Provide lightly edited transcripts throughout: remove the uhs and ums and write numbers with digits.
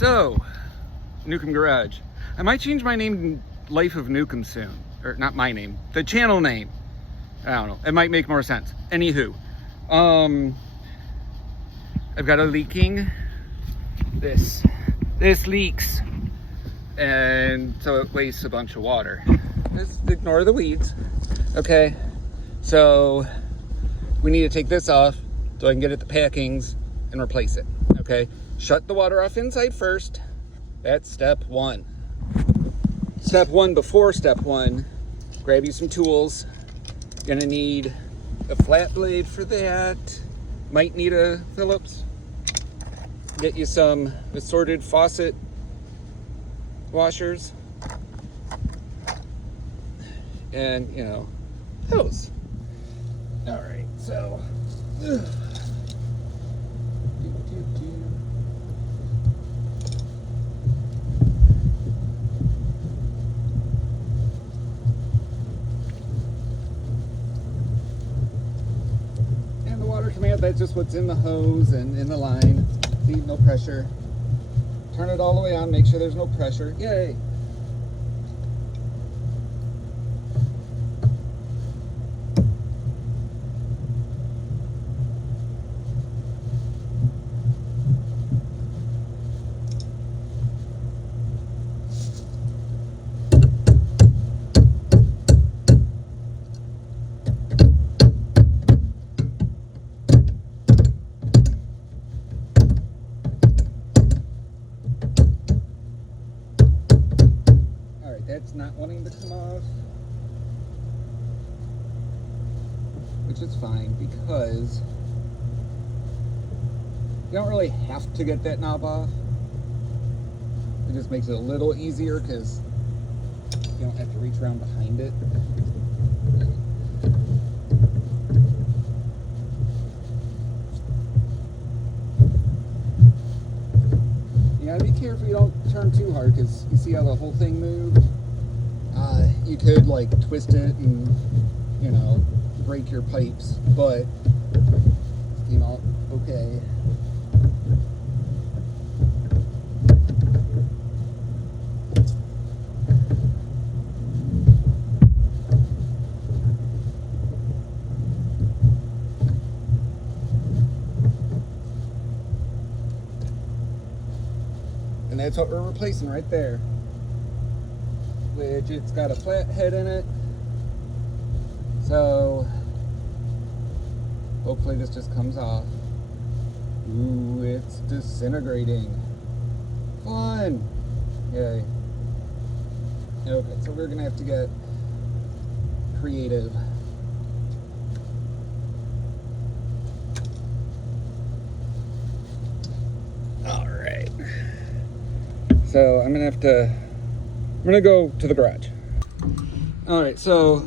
So, Nukem Garage. I might change my name to Life of Nukem soon. Or not my name, the channel name. I don't know. It might make more sense. Anywho. I've got a leaking. This leaks. And so it wastes a bunch of water. Just ignore the weeds. Okay. So we need to take this off so I can get at the packings and replace it. Okay. Shut the water off inside first. That's step one. Step one before step one, grab you some tools. Gonna need a flat blade for that. Might need a Phillips. Get you some assorted faucet washers. And, you know, those. All right, so. And the water command, that's just what's in the hose and in the line. See, no pressure. Turn it all the way on, make sure there's no pressure. Yay! That's not wanting to come off, which is fine because you don't really have to get that knob off. It just makes it a little easier because you don't have to reach around behind it. You gotta be careful you don't turn too hard because you see how the whole thing moved? You could like twist it and, you know, break your pipes, but it came out okay. And that's what we're replacing right there. Which it's got a flat head in it. So hopefully this just comes off. Ooh, it's disintegrating. Fun! Yay. Okay, so we're gonna have to get creative. Alright. So I'm gonna go to the garage. All right, so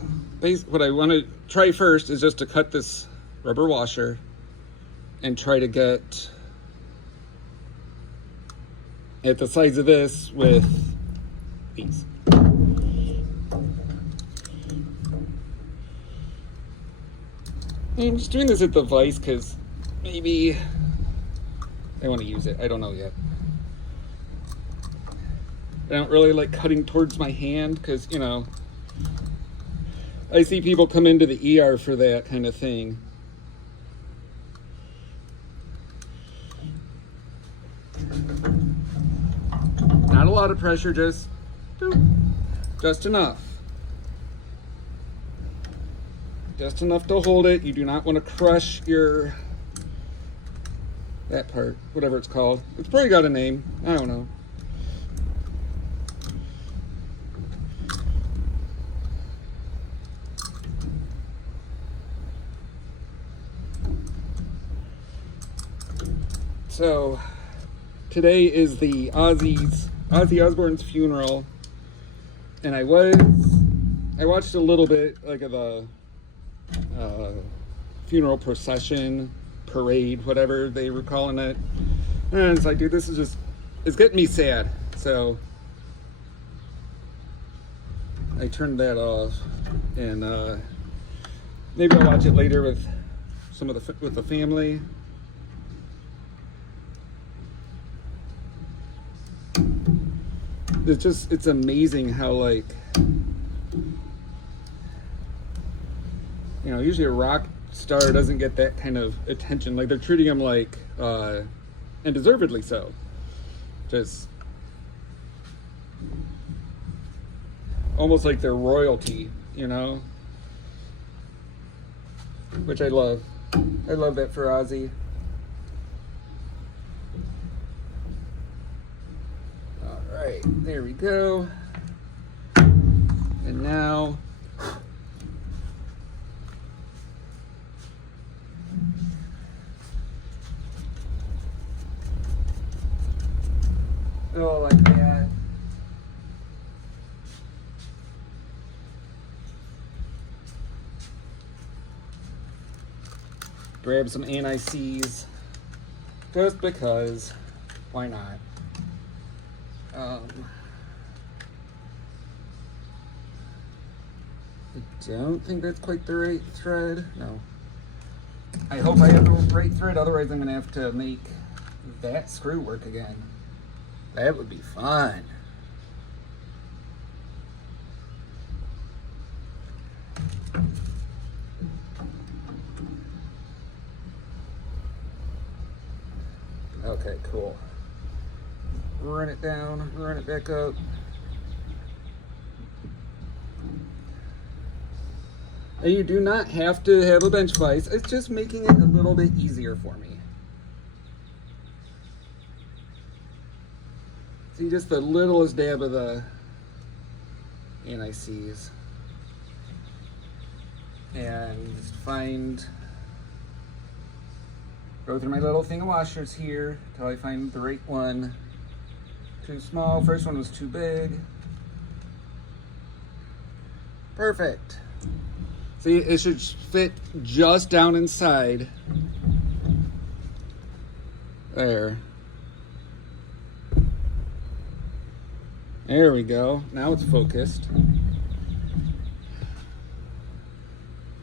what I want to try first is just to cut this rubber washer and try to get at the sides of this with these. I'm just doing this at the vise because maybe I want to use it. I don't know yet. I don't really like cutting towards my hand because, you know, I see people come into the ER for that kind of thing. Not a lot of pressure, just enough. Just enough to hold it. You do not want to crush that part, whatever it's called. It's probably got a name. I don't know. So today is the Ozzy Osbourne's funeral, and I watched a little bit like of the funeral procession, parade, whatever they were calling it, and it's like, dude, it's getting me sad. So I turned that off, and maybe I'll watch it later with the family. it's amazing how, like, usually a rock star doesn't get that kind of attention. Like, they're treating him like, and deservedly so. Just almost like they're royalty, which I love. I love that for Ozzy. All right, there we go. And now like that. Grab some anti-seize, just because. Why not? I don't think that's quite the right thread. No. I hope I have the right thread, otherwise I'm gonna have to make that screw work again. That would be fun. Okay, cool. Run it down, run it back up. And you do not have to have a bench vise. It's just making it a little bit easier for me. See, just the littlest dab of the anti-seize. And just go through my little thing of washers here until I find the right one. Too small, first one was too big. Perfect. See, it should fit just down inside. There. There we go. Now it's focused.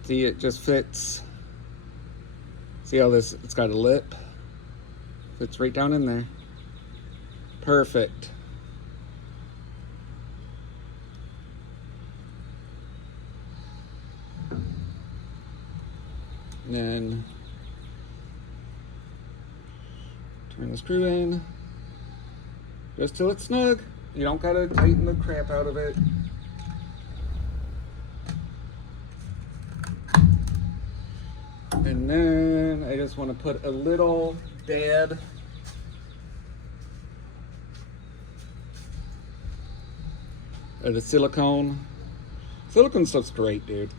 See, it just fits. See how it's got a lip? Fits right down in there. Perfect. And then turn the screw in just till it's snug. You don't gotta tighten the crap out of it. And then I just want to put a little dab of the silicone. Silicone stuff's great, dude.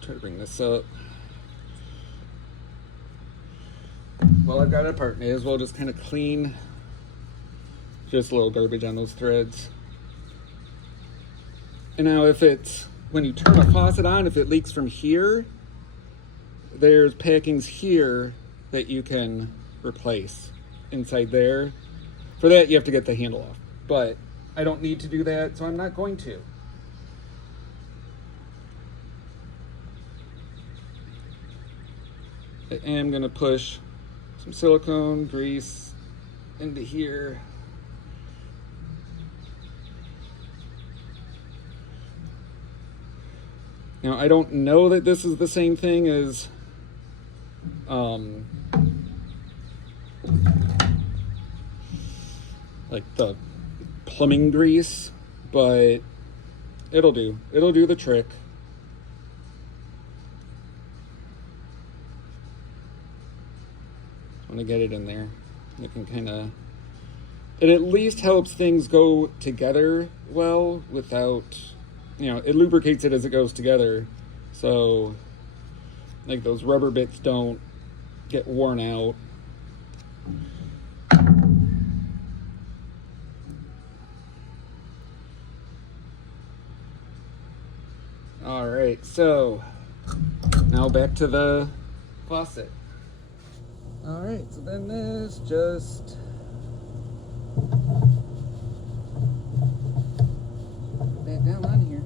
Try to bring this up. Well, I've got it apart. May as well just kind of clean just a little garbage on those threads. And now when you turn a faucet on, if it leaks from here, there's packings here that you can replace inside there. For that, you have to get the handle off. But I don't need to do that, so I'm not going to. I am going to push some silicone grease into here. Now, I don't know that this is the same thing as like the plumbing grease, but it'll do. It'll do the trick. I'm gonna get it in there. It can it at least helps things go together well without, it lubricates it as it goes together. So like those rubber bits don't get worn out. All right, so now back to the faucet. All right, so then this just put that down on here.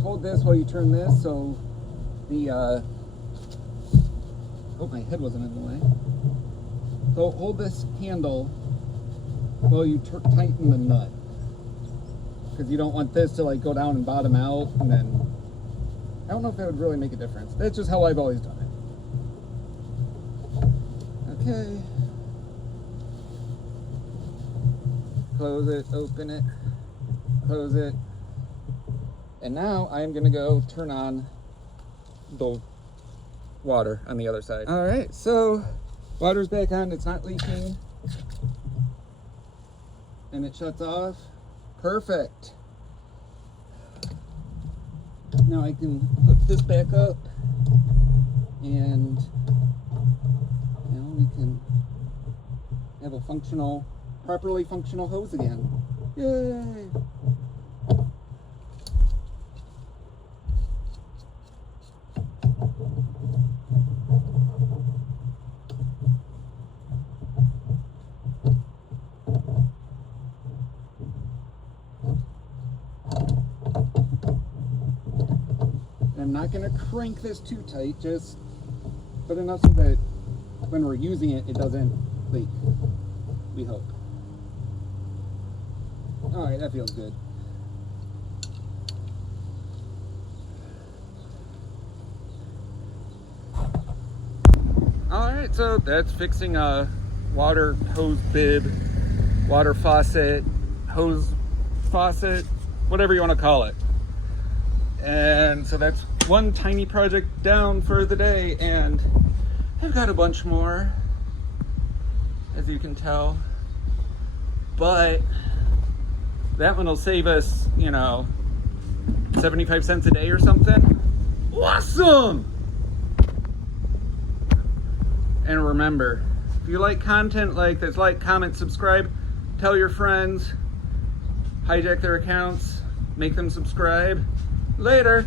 just hold this while you turn this so the, oh, my head wasn't in the way. So hold this handle while you tighten the nut. Because you don't want this to like go down and bottom out, and then, I don't know if that would really make a difference. That's just how I've always done it. Okay. Close it, open it, close it. And now I'm gonna go turn on the water on the other side. All right, so water's back on, it's not leaking. And it shuts off. Perfect. Now I can hook this back up and now we can have a properly functional hose again. Yay! I'm not going to crank this too tight, just put enough so that when we're using it, it doesn't leak, we hope. Alright, that feels good. Alright, so that's fixing a water hose bib, water faucet, hose faucet, whatever you want to call it. And so that's one tiny project down for the day, and I've got a bunch more, as you can tell, but that one will save us, 75 cents a day or something. Awesome! And remember, if you like content like this, like, comment, subscribe, tell your friends, hijack their accounts, make them subscribe. Later.